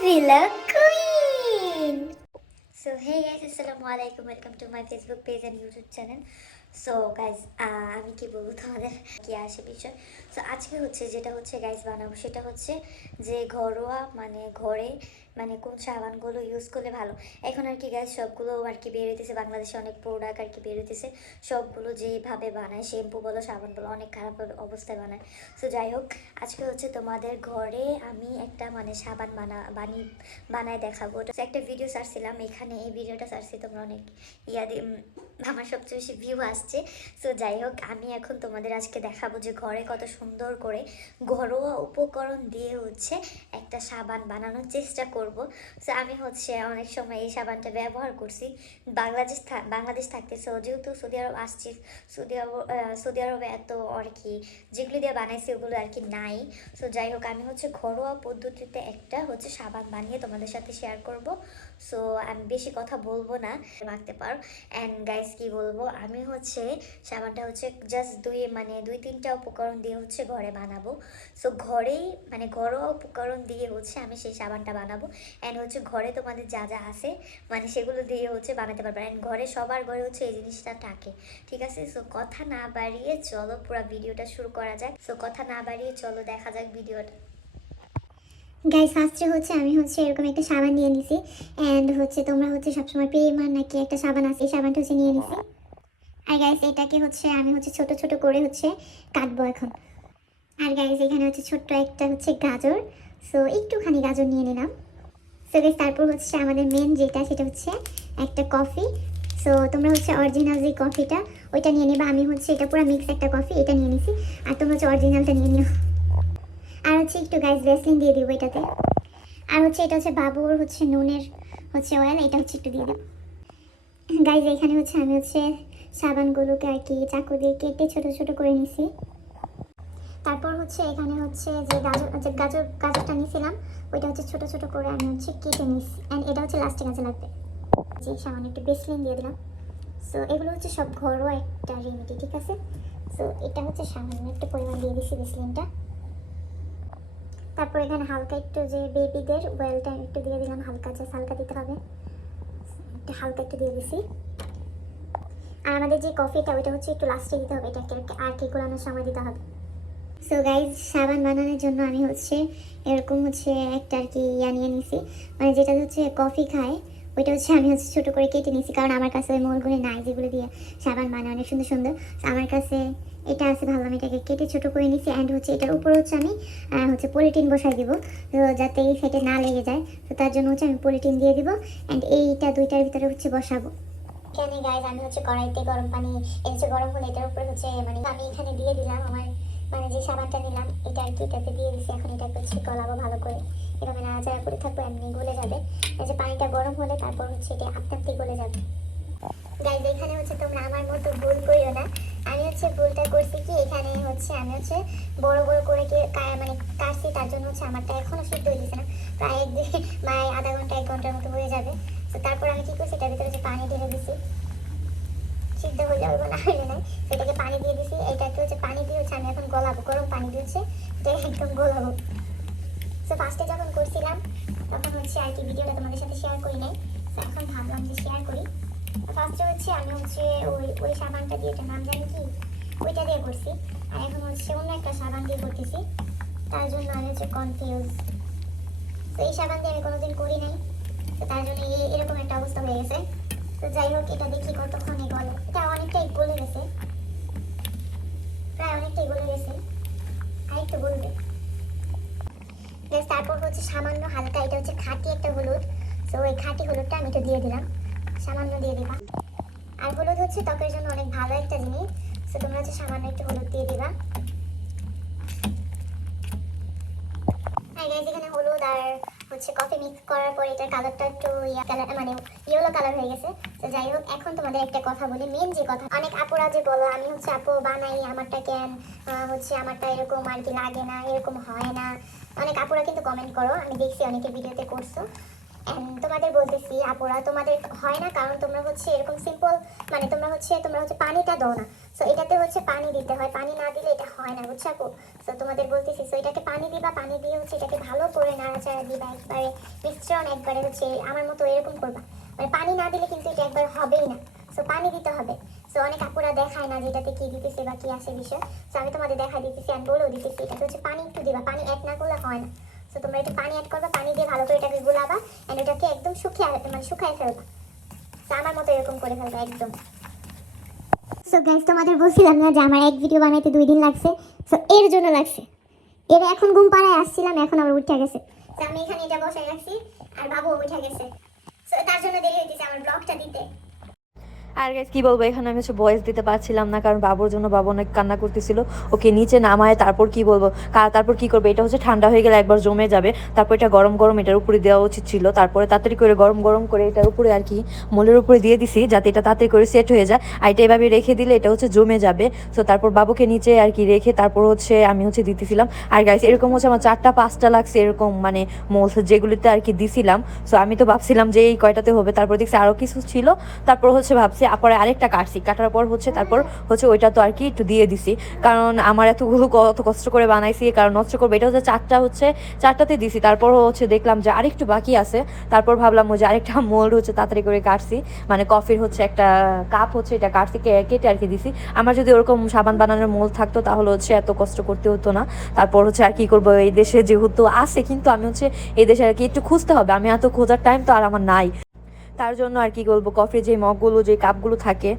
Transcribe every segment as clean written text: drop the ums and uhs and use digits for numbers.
Villa Queen. So hey guys, assalamualaikum. Welcome to my Facebook page and YouTube channel. So guys আমি কি বলবো তোমাদের কি আসে বিষয়। সো আজকে হচ্ছে যেটা হচ্ছে গাইজ বানাবো সেটা হচ্ছে যে ঘরোয়া মানে ঘরে মানে কোন সাবানগুলো ইউজ করলে ভালো। এখন আর কি গাইজ সবগুলো আর কি বের হইতেছে, বাংলাদেশে অনেক প্রোডাক্ট আর কি বের হইতেছে, সবগুলো যেভাবে বানায় শ্যাম্পু বলো সাবান বলো অনেক খারাপ অবস্থায় বানায়। সো যাই হোক, আজকে হচ্ছে তোমাদের ঘরে আমি একটা মানে সাবান বানায় দেখাবো। একটা ভিডিও সার্চছিলাম, এখানে এই ভিডিওটা সার্চছি তোমরা অনেক আমার সবচেয়ে বেশি ভিউ আসছে। সো যাই হোক, আমি এখন তোমাদের আজকে দেখাবো যে ঘরে কত সুন্দর করে ঘরোয়া উপকরণ দিয়ে হচ্ছে একটা সাবান বানানোর চেষ্টা করব। সো আমি হচ্ছে অনেক সময় এই সাবানটা ব্যবহার করছি বাংলাদেশ থাকতে। সো যেহেতু সৌদি আরব আসছি, সৌদি আরবে এত আর কি যেগুলো দিয়ে বানাইছি ওগুলো আর কি নাই। সো যাই হোক, আমি হচ্ছে ঘরোয়া পদ্ধতিতে একটা হচ্ছে সাবান বানিয়ে তোমাদের সাথে শেয়ার করব। সো আমি বেশি কথা বলবো না, মাখতে পারো। অ্যান্ড গাইস কি বলবো, আমি হচ্ছে সাবানটা হচ্ছে জাস্ট দুই তিনটা উপকরণ দিয়ে হচ্ছে ঘরে বানাবো। সো ঘরেই মানে ঘরোয়া উপকরণ দিয়ে হচ্ছে আমি সেই সাবানটা বানাবো। অ্যান্ড হচ্ছে ঘরে তোমাদের যা যা আছে মানে সেগুলো দিয়ে হচ্ছে বানাতে পারবো। অ্যান্ড ঘরে সবার ঘরে হচ্ছে এই জিনিসটা থাকে, ঠিক আছে। সো কথা না বাড়িয়ে চলো পুরো ভিডিওটা শুরু করা যাক। সো কথা না বাড়িয়ে চলো দেখা যাক ভিডিওটা। গাইস ফার্স্টে হচ্ছে আমি হচ্ছে এরকম একটা সাবান নিয়ে নিছি। অ্যান্ড হচ্ছে তোমরা হচ্ছে সবসময় পেমান নাকি একটা সাবান আছে, এই সাবানটা হচ্ছে নিয়ে নিছি। আর গাইস এটাকে হচ্ছে আমি হচ্ছে ছোট ছোট করে হচ্ছে কাটবো এখন। আর গাইস এখানে হচ্ছে ছোট্ট একটা হচ্ছে গাজর, সো একটুখানি গাজর নিয়ে নিলাম। সো গাইস তারপর হচ্ছে আমাদের মেন যেটা সেটা হচ্ছে একটা কফি। সো তোমরা হচ্ছে অরিজিনাল যে কফিটা ওইটা নিয়ে নেবা। আমি হচ্ছে এটা পুরো মিক্স একটা কফি এটা নিয়ে নিছি, আর তোমরা হচ্ছে অরিজিনালটা নিয়ে নিও। আর হচ্ছে একটু গাইস ভ্যাসলিন দিয়ে দিব এটাতে। আর হচ্ছে এটা হচ্ছে বাবুর হচ্ছে নুনের হচ্ছে অয়েল, এটা হচ্ছে একটু দিয়ে দেবো। গাইস এখানে হচ্ছে আমি হচ্ছে সাবানগুলোকে আর কি চাকু দিয়ে কেটে ছোট ছোট করে নিছি। তারপর হচ্ছে এখানে হচ্ছে যে গাজরটা নিয়েছিলাম ওইটা হচ্ছে ছোট ছোট করে আমি হচ্ছে কেটে নিছি। অ্যান্ড এটা হচ্ছে লাস্টে কাজে লাগবে। যে সামান্য একটু বেসলিন দিয়ে দিলাম। সো এগুলো হচ্ছে সব ঘরোয়া একটা রেমেডি, ঠিক আছে। সো এটা হচ্ছে সামান্য একটু পরিমাণ দিয়ে দিছি বেসলিনটা। তারপর এখানে হালকা একটু যে বেবিদের ওয়েলটা একটু দিয়ে দিলাম, হালকা জাস্ট হালকা দিতে হবে, একটু হালকা একটু দিয়ে দিছি। আর আমাদের যে কফিটা ওইটা হচ্ছে একটু লাস্টে দিতে হবে, এটাকে আর কি গোলানোর সময় দিতে হবে। সো গাইজ সাবান বানানোর জন্য আমি হচ্ছে এরকম হচ্ছে একটা আর কি নিয়ে নিছি, মানে যেটা হচ্ছে কফি খায় ওইটা হচ্ছে আমি হচ্ছে ছোটো করে কেটে নিয়েছি, কারণ আমার কাছে ওই মোলগুলো নাই যেগুলো দিয়ে সাবান বানায় অনেক সুন্দর সুন্দর। আমার কাছে এটা আছে, ভাবলাম এটাকে কেটে ছোটো করে নিছি। অ্যান্ড হচ্ছে এটার উপরে হচ্ছে আমি হচ্ছে পলিটিন বসাই দিব, তো যাতে এই সাইডে না লেগে যায়। তো তার জন্য হচ্ছে আমি পলিটিন দিয়ে দিব। অ্যান্ড এইটা দুইটার ভিতরে হচ্ছে বসাবো। এখানে গাইজ আমি হচ্ছে কড়াইতে গরম পানি এনেছে, গরম হলে এটার উপরে হচ্ছে মানে আমি এখানে দিয়ে দিলাম আমার মানে যে সাবানটা নিলাম এটা আর কি এটাতে দিয়ে দিচ্ছি। এখন এটাকে হচ্ছে গলাবো ভালো করে, এভাবে নাড়াচাড়া করে থাকবো, এমনি গলে যাবে। এই যে পানিটা গরম হলে তারপর হচ্ছে এটা আপনা আপনি গলে যাবে। গাইজ এখানে হচ্ছে তোমরা আমার মতো ভুল করিও না। আমি হচ্ছে ভুলটা করছি কি, এখানে হচ্ছে আমি হচ্ছে বড় বড় করে মানে কাটছি, তার জন্য হচ্ছে আমারটা এখনো সিদ্ধ হয়ে গেছে না, প্রায় আধা ঘন্টা 1 ঘন্টার মতো হয়ে যাবে। তো তারপর আমি কি করছি, এটার ভিতরে যে পানি ঢেলে দিছি, সিদ্ধ হলে হইব না হইলে নাই, সেটাকে পানি দিয়ে দিছি। এইটাকে হচ্ছে পানি দিয়ে হচ্ছে আমি এখন গলাবো, গরম পানি দিয়েছে এটা একদম গলাবো। সো ফার্স্টে যখন করছিলাম তখন হচ্ছে আর কি ভিডিওটা তোমাদের সাথে শেয়ার করি নাই, তো এখন ভাবলাম যে শেয়ার করি। ফার্স্টে হচ্ছে আমি হচ্ছে ওই সাবানটা দিয়ে, ওটার নাম জানি কি, ওইটা দিয়ে করছি। আর এখন হচ্ছে অন্য একটা সাবান দিয়ে করতেছি, তার জন্য আমি হচ্ছে কনফিউজ। তো এই সাবান দিয়ে আমি কোনোদিন করি নাই, তো তার জন্য এরকম একটা অবস্থা হয়ে গেছে। তো যাই হোক, এটা দেখি কতক্ষণে গলে। এটা অনেকটাই গলে গেছে, প্রায় অনেকটাই গলে গেছে, আর একটু গলবে। তারপর হচ্ছে সামান্য হালকা, এটা হচ্ছে খাঁটি একটা হলুদ, তো ওই খাঁটি হলুদটা আমি একটু দিয়ে দিলাম, সামান্য দিয়ে দিবা। আর হলুদ হচ্ছে ত্বকের জন্য অনেক ভালো একটা জিনিস, তো তোমরা হচ্ছে সামান্য একটু হলুদ দিয়ে দিবা। আর গাইস এখানে হলুদ আর হচ্ছে কফি মিক্স করার পর এটার কালারটা একটু মানে ইয়েলো কালার হয়ে গেছে। তো যাই হোক, এখন তোমাদের একটা কথা বলি, মেন যে কথা, অনেক আপুরা যে বলো আমি হচ্ছে আপু বানাই আমারটা কেন হচ্ছে আমারটা এরকম আর কি লাগে না, এরকম হয় না। অনেক আপুরা কিন্তু কমেন্ট করো, আমি দেখছি অনেকে ভিডিওতে করছো। তোমাদের বলতেছি আপুরা, তোমাদের হয় না, কারণ তোমরা হচ্ছে এরকম সিম্পল, মানে তোমরা হচ্ছে পানিটা দাও না। সো এটাতে হচ্ছে পানি দিতে হয়, পানি না দিলে এটা হয় না, বুঝছো আপু? সো তোমাদের বলতেছি, সো এটাকে পানি দিবা, পানি দিয়ে হচ্ছে এটাকে ভালো করে নাড়াচাড়া দিবা, একবারে মিশ্রণ একবারে হচ্ছে আমার মতো এরকম করবা। মানে পানি না দিলে কিন্তু এটা একবার হবেই না, সো পানি দিতে হবে। সো অনেক আপুরা দেখায় না যে এটাতে কি দিতেছে বা কি আসে বিষয়। সো আমি তোমাদের দেখা দিতেছি, আমি বলেও দিতেছি, এটাতে হচ্ছে পানি একটু দিবা, পানি অ্যাড না করলে হয় না। সো তোমরা একটু পানি অ্যাড করবা, পানি দিয়ে ভালো করে এটাকে গুলাবা, এন্ড এটাকে একদম শুকায় ফেলবা। সো আমার মতো এরকম করে ফেলবা একদম। সো গাইস, তোমাদের বলছিলাম না যে আমার এক ভিডিও বানাইতে 2 দিন লাগছে। সো এর জন্য লাগছে, এর এখন ঘুম পাড়ায় আসছিলাম, এখন আবার উঠে গেছে। তো আমি এখানে এটা বসাই রাখছি, আর বাবু উঠে গেছে। সো তার জন্য দেরি হইতেছে আমার ব্লগটা দিতে। আর গাইস কি বলবো, এখানে আমি হচ্ছে ভয়েস দিতে পারছিলাম না, কারণ বাবুর জন্য বাবু অনেক কান্না করতেছিল। ওকে নিচে নামায় তারপর কি বলবো, তারপর কি করবে, এটা হচ্ছে ঠান্ডা হয়ে গেলে একবার জমে যাবে, তারপর এটা গরম গরম এটার উপরে দেওয়া উচিত ছিল। তারপরে তাড়াতাড়ি করে গরম গরম করে এটার উপরে আর কি মোলের উপরে দিয়ে দিছি, যাতে এটা তাড়াতাড়ি করে সেট হয়ে যায়। আর এটা এভাবে রেখে দিলে এটা হচ্ছে জমে যাবে। সো তারপর বাবুকে নিচে আর কি রেখে তারপর হচ্ছে আমি হচ্ছে দিতেছিলাম। আর গাইস এরকম হচ্ছে আমার 4টা-5টা লাগছে এরকম, মানে মোল যেগুলিতে আর কি দিছিলাম। সো আমি তো ভাবছিলাম যে এই কয়টাতে হবে, তারপর দেখছি আরও কিছু ছিল। তারপর হচ্ছে ভাবছি পরে আরেকটা কাটার পর হচ্ছে তারপর হচ্ছে ওইটা তো আর কি একটু দিয়ে দিছি, কারণ আমার এতগুলো কত কষ্ট করে বানাইছি, কারণ নষ্ট করবো। এটা হচ্ছে 4টাতে দিছি, তারপর হচ্ছে দেখলাম যে আরেকটু বাকি আছে। তারপর ভাবলাম যে আরেকটা মোল্ড হচ্ছে তাড়াতাড়ি করে কাটছি, মানে কফির হচ্ছে একটা কাপ হচ্ছে এটা কাটছি, কেটে আর কি দিছি। আমার যদি ওরকম সাবান বানানোর মোল্ড থাকতো তাহলে হচ্ছে এত কষ্ট করতে হতো না। তারপর হচ্ছে আর কি করবো, এই দেশে যেহেতু আছে, কিন্তু আমি হচ্ছে এই দেশে আর কি একটু খুঁজতে হবে, আমি এত খোঁজার টাইম তো আর আমার নাই। তার জন্য আর কি বলবো, কফির যে মগগুলো, যে কাপগুলো থাকে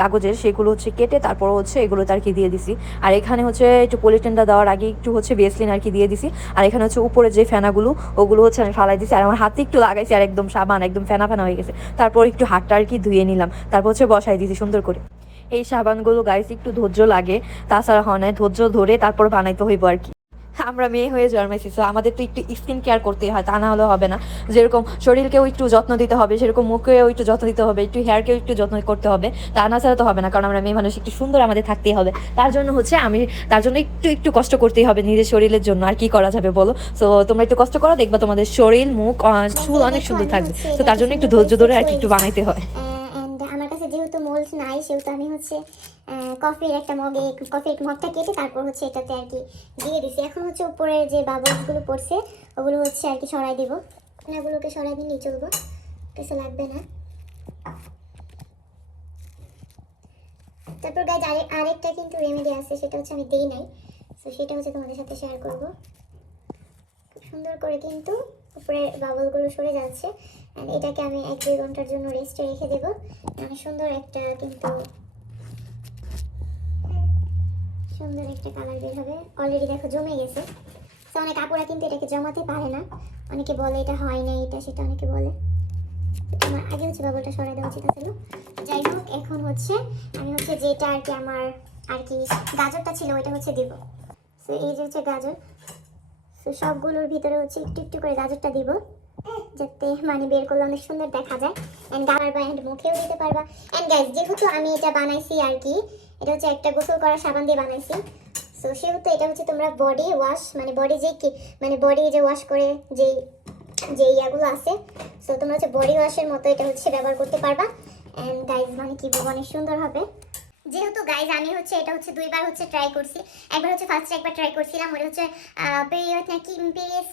কাগজের, সেগুলো হচ্ছে কেটে তারপর হচ্ছে এগুলোতে আর কি দিয়ে দিছি। আর এখানে হচ্ছে একটু পলিটেনটা দেওয়ার আগে একটু হচ্ছে বেসলিন আর কি দিয়ে দিছি। আর এখানে হচ্ছে উপরে যে ফেনাগুলো, ওগুলো হচ্ছে আমি ফালাই দিছি, আর আমার হাতে একটু লাগাইছি, আর একদম সাবান একদম ফেনা ফেনা হয়ে গেছে। তারপর একটু হাতটা আর কি ধুয়ে নিলাম, তারপর হচ্ছে বসাই দিছি সুন্দর করে। এই সাবানগুলো গাইস একটু ধৈর্য লাগে, তাছাড়া হয় না, ধৈর্য ধরে তারপর বানাইতে হইব আর কি। আমরা মেয়ে হয়ে জন্মেছি, তো আমাদের তো একটু স্কিন কেয়ার করতে হয়, তা না হলে হবে না। যেরকম শরীরকেও একটু যত্ন দিতে হবে, সেরকম মুখেও একটু যত্ন দিতে হবে, একটু হেয়ারকেও একটু যত্ন করতে হবে, তা না ছাড়া তো হবে না, কারণ আমরা মেয়ে মানুষ একটু সুন্দর আমাদের থাকতেই হবে। তার জন্য হচ্ছে তার জন্য একটু একটু কষ্ট করতেই হবে নিজের শরীরের জন্য, আর কি করা যাবে বলো? সো তোমরা একটু কষ্ট করো, দেখবা তোমাদের শরীর মুখ চুল অনেক সুন্দর থাকবে। তো তার জন্য একটু ধৈর্য ধরে আর কি একটু বানাইতে হয়। আমার কাছে যেহেতু মোল্ড নাই, সেহেতু আমি হচ্ছে কফির মগটা কেটে তারপর হচ্ছে এটাতে আর কি দিয়ে দিছি। এখন হচ্ছে উপরে যে বাবলসগুলো পড়ছে ওগুলো হচ্ছে আর কি সরাই দিব, এগুলোকে সরাই দিলেই চলবো, কিছু লাগবে না। তারপর গাইজ আরেকটা কিন্তু রেমেডি আছে, সেটা হচ্ছে আমি দেই নাই, তো সেটা হচ্ছে তোমাদের সাথে শেয়ার করব। খুব সুন্দর করে কিন্তু উপরে বাবলগুলো সরে যাচ্ছে, অ্যান্ড এটাকে আমি 1-2 ঘন্টার জন্য রেস্টে রেখে দেবো। মানে সুন্দর একটা কালার বের হবে। অলরেডি দেখো জমে গেছে। তো অনেক আপুরা কিন্তু এটাকে জমাতে পারে না, অনেকে বলে এটা হয় না, এটা সেটা অনেকে বলে। আমার আগে হচ্ছে বাবলটা সরাই দেওয়া উচিত ছিল। যাই হোক, এখন হচ্ছে আমি হচ্ছে যেটা আর কি আমার আর কি গাজরটা ছিল ওইটা হচ্ছে দিব। তো এই যে হচ্ছে গাজর, তো সবগুলোর ভিতরে হচ্ছে একটু একটু করে গাজরটা দিব, যাতে মানে বের করলে অনেক সুন্দর দেখা যায়। অ্যান্ড গালার বা অ্যান্ড মুখেও দিতে পারবা। অ্যান্ড গাইজ, যেহেতু আমি এটা বানাইছি আর কি, এটা হচ্ছে একটা গোসল করা সাবান দিয়ে বানাইছি, সো সেহেতু এটা হচ্ছে তোমরা বডি ওয়াশ, মানে বডি যে ওয়াশ করে যে ইয়াগুলো আছে, সো তোমরা হচ্ছে বডি ওয়াশের মতো এটা হচ্ছে ব্যবহার করতে পারবা। অ্যান্ড গাইজ, মানে কি বলবো, অনেক সুন্দর হবে। যেহেতু গাইজ আমি হচ্ছে এটা হচ্ছে 2বার হচ্ছে ট্রাই করছি। একবার হচ্ছে ফার্স্টে একবার ট্রাই করছিলাম, ওটা হচ্ছে পিরিয়ড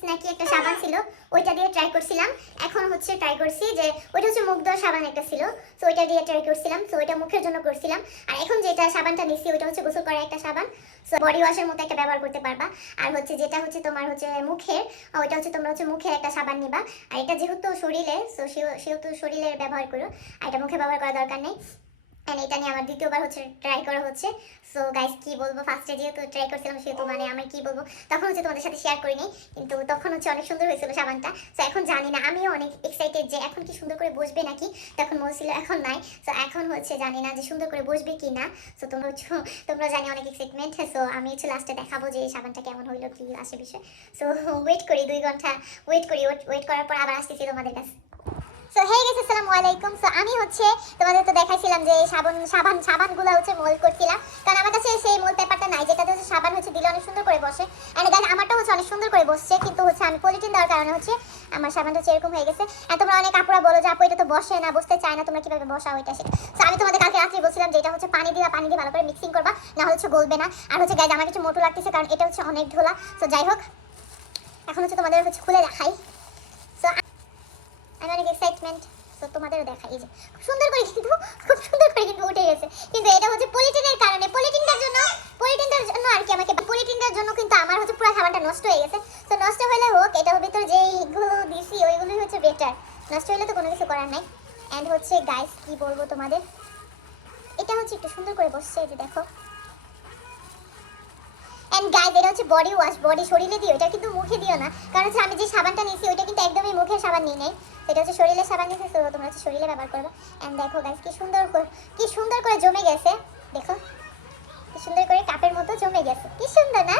নাকি একটা সাবান ছিল, ওইটা দিয়ে ট্রাই করছিলাম। এখন হচ্ছে ট্রাই করছি যে ওইটা হচ্ছে মুখ ধোয়ার সাবান একটা ছিল, সো ওইটা দিয়ে ট্রাই করছিলাম, সো ওইটা মুখের জন্য করছিলাম। আর এখন যেটা সাবানটা নিচ্ছি ওইটা হচ্ছে গোসল করা একটা সাবান, সো বডি ওয়াশের মতো একটা ব্যবহার করতে পারবা। আর হচ্ছে যেটা হচ্ছে তোমার হচ্ছে মুখের, ওইটা হচ্ছে তোমরা হচ্ছে মুখের একটা সাবান নিবা। আর এটা যেহেতু শরীরে, সো সেহেতু শরীরের ব্যবহার করো, আর এটা মুখে ব্যবহার করার দরকার নেই। এন্ড এটা নিয়ে আমার 2বার হচ্ছে ট্রাই করা হচ্ছে। সো গাইস, কি বলবো, ফার্স্টে যেহেতু ট্রাই করছিলাম সেহেতু মানে আমি কি বলবো, তখন হচ্ছে তোমাদের সাথে শেয়ার করিনি, কিন্তু তখন হচ্ছে অনেক সুন্দর হয়েছিল সাবানটা। সো এখন জানি না, আমিও অনেক এক্সাইটেড যে এখন কি সুন্দর করে বসবে নাকি, তখন বলছিল এখন নাই। সো এখন হচ্ছে জানি না যে সুন্দর করে বসবে কি না। সো তোমরা জানি অনেক এক্সাইটমেন্ট। সো আমি হচ্ছে লাস্টে দেখাবো যে এই সাবানটা কেমন হইলো, কি আসে বিষয়। সো ওয়েট করি 2 ঘন্টা, ওয়েট করার পর আবার আসতেছি তোমাদের কাছে। সো হে গাইস আসসালামু আলাইকুম। সো আমি হচ্ছে তোমাদের তো দেখাইছিলাম যে সাবানগুলো হচ্ছে মোল্ড করছিলাম, কারণ আমার কাছে সেই মোল্ড পেপারটা নাই যেটাতে হচ্ছে সাবান হচ্ছে দিলে অনেক সুন্দর করে বসে। এন্ড গাইস আমারটা হচ্ছে অনেক সুন্দর করে বসছে, কিন্তু হচ্ছে আমি পলিথিন দেওয়ার কারণে হচ্ছে আমার সাবানটা হচ্ছে এরকম হয়ে গেছে। আর তোমরা অনেক আপুরা বলো যে আপু এটা তো বসে না, বসতে চায় না, তোমরা কিভাবে বসাও এটা সেটা। সো আমি তোমাদের কালকে রাত্রে বলছিলাম যে এটা হচ্ছে পানি দিয়ে ভালো করে মিক্সিং করবা, না হচ্ছে গলবে না। আর হচ্ছে গাইস আমার কিছু মোটু লাগতেছে কারণ এটা হচ্ছে অনেক ঢোলা। সো যাই হোক, এখন হচ্ছে তোমাদের হচ্ছে খুলে দেখাই। সো আমি অনেক এক্সাইটমেন্ট। তো তোমাদেরও দেখাই, এই যে খুব সুন্দর করে কিন্তু উঠে গেছে। কিন্তু এটা হচ্ছে পলিথিনের কারণে, পলিথিনটার জন্য আর কি আমাকে পলিথিনটার জন্য কিন্তু আমার হচ্ছে পুরো খাবারটা নষ্ট হয়ে গেছে। তো নষ্ট হলে হোক, এটার ভিতরে যেইগুলো দিছি ওইগুলোই হচ্ছে বেটার, নষ্ট হলে তো কোনো কিছু করার নাই। অ্যান্ড হচ্ছে গাইস কি বলবো তোমাদের, এটা হচ্ছে একটু সুন্দর করে বসছে, এই যে দেখো। এন্ড গাইস এটা হচ্ছে বডি ওয়াশ, বডি শরীরে দিও, এটা কিন্তু মুখে দিও না, কারণ হচ্ছে আমি যে সাবানটা নিয়েছি ওইটা কিন্তু একদমই মুখের সাবান নিই নাই, এটা হচ্ছে শরীরের সাবান নিয়েছি। তো তোমরা হচ্ছে শরীরে ব্যবহার করবে। এন্ড দেখো গাইস কি সুন্দর করে জমে গেছে, দেখো কি সুন্দর করে কাপের মতো জমে গেছে, কি সুন্দর না?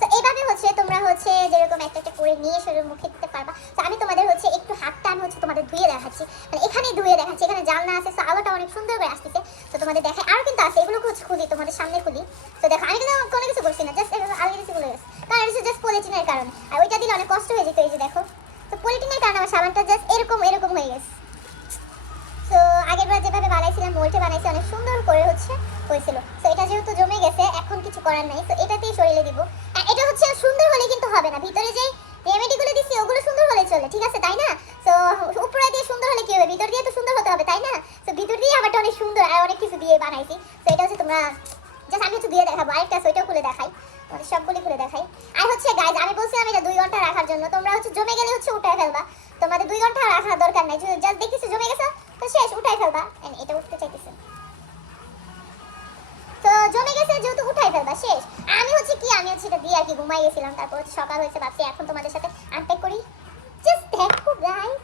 তো এইভাবে হচ্ছে তোমরা হচ্ছে যেরকম একটা একটা করে নিয়ে শরীর মুখে দিতে পারবা। তো আমি তোমাদের হচ্ছে একটু হাতটা আমি হচ্ছে তোমাদের ধুয়ে দেখাচ্ছি, মানে এখানেই ধুয়ে দেখাচ্ছি, এখানে জানলা আছে, তো আলোটা অনেক সুন্দর করে আসতেছে। তো তোমাদের দেখাই, আরও কিন্তু আছে, এগুলো হচ্ছে খুলি তোমাদের সামনে খুলি। তো দেখো আমি কিন্তু কোনো কিছু করছি না, জাস্ট আগে কিছু বলে গেছে, কারণ এটা জাস্ট পলিথিনের কারণে, আর ওইটা দিলে অনেক কষ্ট হয়ে যেত। এই যে দেখো, তো পলিথিনের কারণে আমার সাবানটা জাস্ট এরকম হয়ে গেছে। তো আগের বার যেভাবে বানাইছিলাম মোল্টে বানাইছি অনেক সুন্দর করে হচ্ছে হয়েছিল। তো এটা যেহেতু জমে গেছে এখন কিছু করার নাই, তো এটাতেই শরীরে দিব। আর এটা হচ্ছে সুন্দর হলে কিন্তু হবে না, ভিতরে যে রেমেডিগুলো দিছি ওগুলো সুন্দর হলে চলে, ঠিক আছে তাই না? তো উপরে দিয়ে সুন্দর হলে কি হবে, ভিতর দিয়ে তো সুন্দর হতে হবে তাই না? তো ভিতর দিয়ে আমারটা অনেক সুন্দর আর অনেক কিছু দিয়ে বানাইছি। তো এটা হচ্ছে তোমরা জাস্ট আমি হচ্ছে দিয়ে দেখাবো, আরেকটা আছে ওইটাও খুলে দেখাই, তোমাদের সবগুলি খুলে দেখাই। আর হচ্ছে গাইজ আমি বলছিলাম এটা 2 ঘন্টা রাখার জন্য, তোমরা হচ্ছে জমে গেলে হচ্ছে উঠায় ফেলবা, তোমাদের 2 ঘন্টা রাখার দরকার নাই, জাস্ট দেখতেছো জমে গেছে তো শেষ, উঠাই ফেলবা। এটা উঠতে চাইতেছে, তো জমে গেছে যেহেতু উঠাই ফেলবা শেষ। আমি হচ্ছে এটা দিয়ে আর কি ঘুমাই গেছিলাম, তারপর হচ্ছে সকাল হয়েছে, ভাবছি এখন তোমাদের সাথে আনপ্যাক করি। জাস্ট দেখো গাইস,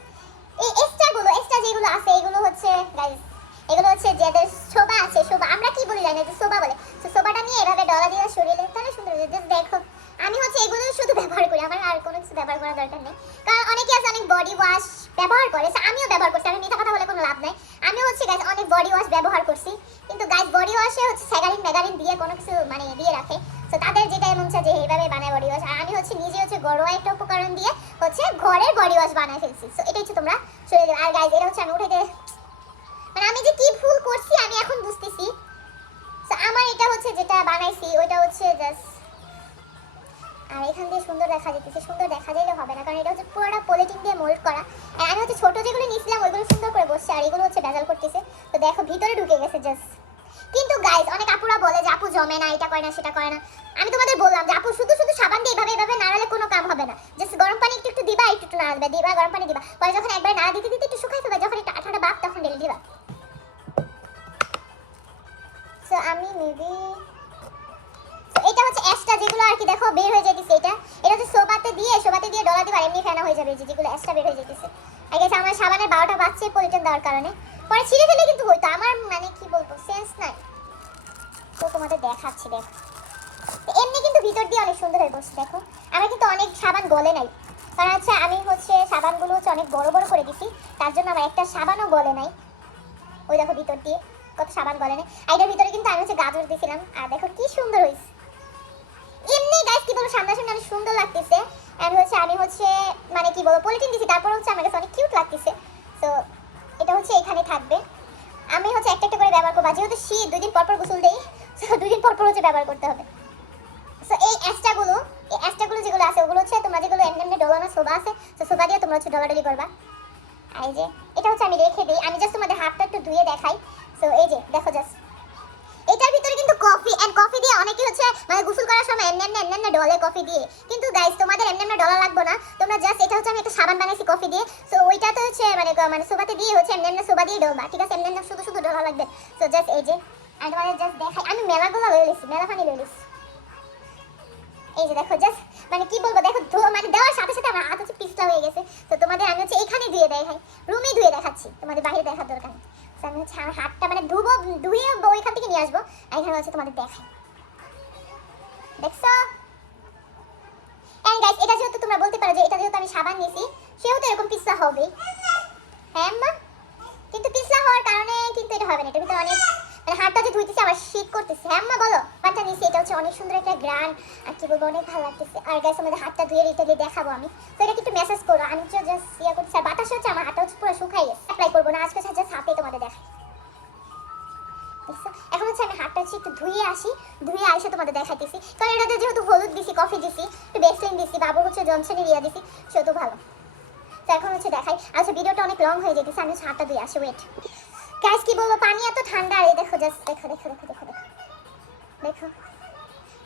এই এক্সট্রা যেগুলো আছে এগুলো হচ্ছে গাইস, এগুলো হচ্ছে যাদের শোভা আছে, শোভা আমরা কি বলি জানি, যে শোভা বলে, তো শোভাটা নিয়ে এভাবে ডলা দিয়ে শরীরে তাহলে সুন্দর হয়ে যায়। জাস্ট দেখো আমি হচ্ছে এগুলো শুধু ব্যবহার করি, আমার আর কোনো কিছু ব্যবহার করার দরকার নেই, কারণ অনেকে আছে অনেক বডি ওয়াশ ব্যবহার করে, আমিও ব্যবহার করছি, আমি মিথ্যা কথা বলে কোনো লাভ নাই। আমিও হচ্ছে গাইস অনেক বডি ওয়াশ ব্যবহার করছি, কিন্তু গাইস বডি ওয়াশে হচ্ছে স্যাগারিন দিয়ে কোনো কিছু মানে দিয়ে রাখে, তো তাদের যেটা এমন চাই যে এইভাবে বানায় বডি ওয়াশ। আর আমি হচ্ছে নিজে হচ্ছে ঘরোয়া একটা উপকরণ দিয়ে হচ্ছে ঘরের বডি ওয়াশ বানায় ফেলছি। সো এটা হচ্ছে তোমরা শুনে দেবে। আর গাইস এটা হচ্ছে আমি উঠাইতে, মানে আমি যে কি ভুল করছি আমি এখন বুঝতেছি। সো আমার এটা হচ্ছে যেটা বানাইছি ওইটা হচ্ছে জাস্ট, আর এখান দিয়ে সুন্দর দেখা যেতেছে, সুন্দর দেখা যাইলে হবে না, কারণ এটা হচ্ছে পুরোটা পলিথিন দিয়ে মোল্ড করা। আর আমি হচ্ছে ছোট যেগুলো নিয়েছিলাম ওইগুলো সুন্দর করে বসছে, আর এগুলো হচ্ছে ভেজাল করতেছে। তো দেখো ভিতরে ঢুকে গেছে জাস্ট। কিন্তু গাইস অনেক আপুরা বলে যে আপু জমে না, এটা করে না সেটা করে না। আমি তোমাদের বললাম যে আপু শুধু সাবান দিয়ে এভাবে নাড়ালে কোনো কাম হবে না, জাস্ট গরম পানি একটু দিবা, একটু নাড়াবে দিবা, গরম পানি দিবা, পরে যখন একবার নাড়া দিতে একটু শুকাই ফেলবা, যখন একটু ঠান্ডা ভাব তখন ঢেলে দিবা। সো আমি মেবি এটা হচ্ছে এক্সট্রা যেগুলো আর কি দেখো বের হয়ে যাইতেছে, এটা হচ্ছে সোবাতে দিয়ে ডলা দিবা, এমনি ফেনা হয়ে যাবে, যেগুলো এক্সট্রা বের হয়ে যাইতেছে। আই গেস আমার সাবানের 12টা বাজছে পলিথিন দেওয়ার কারণে, পরে ছিঁড়ে ফেলে কিন্তু হইতো, আমার মানে কি বলবো সেন্স নাই। তো তোমাদের দেখাচ্ছি, দেখো এমনি কিন্তু ভিতর দিয়ে অনেক সুন্দর হয়ে বসছে, দেখো আমার কিন্তু অনেক সাবান গলে নাই, কারণ হচ্ছে আমি হচ্ছে সাবানগুলো হচ্ছে অনেক বড় করে দিছি, তার জন্য আমার একটা সাবানও গলে নাই। ওই দেখো ভিতর দিয়ে কত সাবান গলে নাই। এটার ভিতরে কিন্তু আমি হচ্ছে গাজর দিয়েছিলাম, আর দেখো কি সুন্দর হয়েছে। এমনি গাইস কি বলবো সামনাসামনি অনেক সুন্দর লাগতেছে। এন্ড হচ্ছে আমি হচ্ছে মানে কি বলবো পলিথিন দিছি, তারপর হচ্ছে আমার কাছে অনেক কিউট লাগতেছে। তো এটা হচ্ছে এখানে থাকবে, আমি হচ্ছে একটা করে ব্যবহার করবো, যেহেতু শীত 2 দিন পর গোসল দেই, তো 2 দিন পর হচ্ছে ব্যবহার করতে হবে। সো এই এক্সট্রাগুলো যেগুলো আছে ওগুলো হচ্ছে তোমরা যেগুলো এমনি ডলানো সোবা আছে, তো সোবা দিয়ে তোমরা হচ্ছে ডলাডলি করবা। আর এই যে এটা হচ্ছে আমি রেখে দিই, আমি জাস্ট তোমাদের হাতটা একটু ধুয়ে দেখাই। সো এই যে দেখো জাস্ট এটার ভিতরে কিন্তু কফি দিয়ে অনেকে হচ্ছে মানে গোসল করার সময় এমনি ডলে কফি দিয়ে, কিন্তু গাইস তোমাদের এমনি ডলা লাগবে না, তোমরা জাস্ট এটা হচ্ছে আমি একটা সাবান বানাইছি কফি দিয়ে, সো ওইটাতে হচ্ছে মানে সোবাতে দিয়ে হচ্ছে এমনি সোবা দিয়ে ডলবা, ঠিক আছে? এমনি শুধু ডলা লাগবে। সো জাস্ট এই যে আমি তোমাদের জাস্ট দেখাই, আমি মেলাগুলো লয়ে লিছি, মেলা পানি লয়ে লিছি, এই যে দেখো জাস্ট মানে কি বলবো, দেখো মানে দেওয়ার সাথে সাথে আমার হাত হচ্ছে পিছলা হয়ে গেছে। তো তোমাদের আমি হচ্ছে এখানে ধুয়ে দেখাই, রুমে ধুয়ে দেখাচ্ছি, তোমাদের বাইরে দেখার দরকার নেই। আমি হচ্ছে আমার হাতটা মানে ধুয়ে ওইখান থেকে নিয়ে আসবো, আর এখানে হচ্ছে তোমাদের দেখাই, দেখছো? এন্ড গাইস এটা যেহেতু তোমরা বলতে পারো যে এটা যেহেতু আমি সাবান নিয়েছি সেহেতু এরকম পিছলা হবে, হ্যাঁ মা, কিন্তু পিছলা হওয়ার কারণে কিন্তু এটা হবে না। এটা ভিতরে অনেক মানে হাতটা যে ধুইতেছে আবার শীত করতেছে। হ্যাঁ মা বলো। পানটা নিছি, এটা হচ্ছে অনেক সুন্দর একটা গ্রান, আর কি বলবো অনেক ভালো লাগতেছে। আর গাইস আমাদের হাতটা ধুয়ে রিটেলে দেখাবো আমি, তো এটা একটু মেসেজ করো। আমি তো জাস্ট ইয়া করতেছি, আর বাতাস হচ্ছে আমার হাতটা হচ্ছে পুরো শুকাই গেছে। অ্যাপ্লাই করবো না আজকে, জাস্ট হাতে তোমাদের দেখাই। এখন হচ্ছে আমি হাতটা হচ্ছে একটু ধুয়ে আসি, ধুয়ে আইসে তোমাদের দেখাইতেছি। কারণ এটাতে যেহেতু হলুদ দিছি, কফি দিছি, একটু বেসলিন দিছি, বাবু হচ্ছে জনসনের ইয়া দিছি, সেহেতু ভালো। তো এখন হচ্ছে দেখাই। আচ্ছা ভিডিওটা অনেক লং হয়ে যেতেছে, আমি হচ্ছে হাতটা ধুয়ে আসি। ওয়েট গাইস, কি বলবো, পানি এত ঠান্ডা। আর এই দেখো জাস্ট, দেখো দেখো দেখো দেখো দেখো দেখো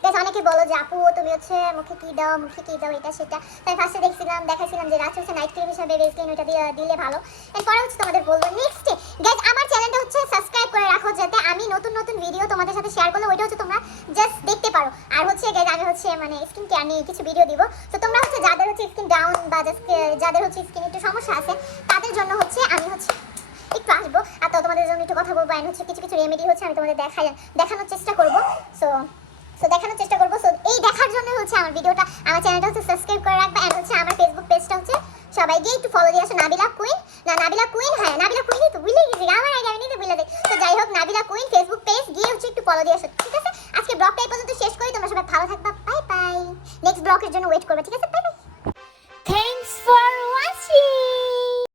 গাইস, অনেকে বলো যে আপু তুমি হচ্ছে মুখে কি দাও, মুখে কি দাও, এটা সেটা। তাই ফার্স্টে দেখাইছিলাম যে রাতে হচ্ছে নাইট ক্রিম হিসাবে বেসলিন ওটা দিয়ে দিলে ভালো। এরপরে হচ্ছে তোমাদের বলবো নেক্সট গাইস, আমার চ্যানেলটা হচ্ছে সাবস্ক্রাইব করে রাখো, যাতে আমি নতুন নতুন ভিডিও তোমাদের সাথে শেয়ার করলে ওইটা হচ্ছে তোমরা জাস্ট দেখতে পারো। আর হচ্ছে গাইস, আমি হচ্ছে মানে স্কিন কেয়ার নিয়ে কিছু ভিডিও দিব। তো তোমরা হচ্ছে যাদের হচ্ছে স্কিন ডাউন বা যাদের হচ্ছে স্কিন একটু সমস্যা আছে, তাদের জন্য হচ্ছে আমি হচ্ছে একটু আসবো, আর তো তোমাদের জন্য একটু কথা বলবো। আর হচ্ছে কিছু কিছু রেমেডি হচ্ছে আমি তোমাদের দেখানোর চেষ্টা করবো। সো দেখানোর চেষ্টা করবো। সো এই দেখার জন্য হচ্ছে আমার ভিডিওটা, আমার চ্যানেলটা হচ্ছে সাবস্ক্রাইব করে রাখবে। আর হচ্ছে আমার ফেসবুক পেজটা হচ্ছে সবাই গিয়ে একটু ফলো দিয়ে আসো, নাবিলা কুইন। নাবিলা কুইন, হ্যাঁ নাবিলা কুইনই তো ভুলে গেছি, আমার আগে আমি নিজে ভুলে যাই। তো যাই হোক, নাবিলা কুইন ফেসবুক পেজ গিয়ে হচ্ছে একটু ফলো দিয়ে আসো, ঠিক আছে? আজকে ব্লগটা এই পর্যন্ত শেষ করি। তোমরা সবাই ভালো থাকবা, বাই বাই। নেক্সট ব্লগের জন্য ওয়েট করবে, ঠিক আছে? Bye bye. Thanks for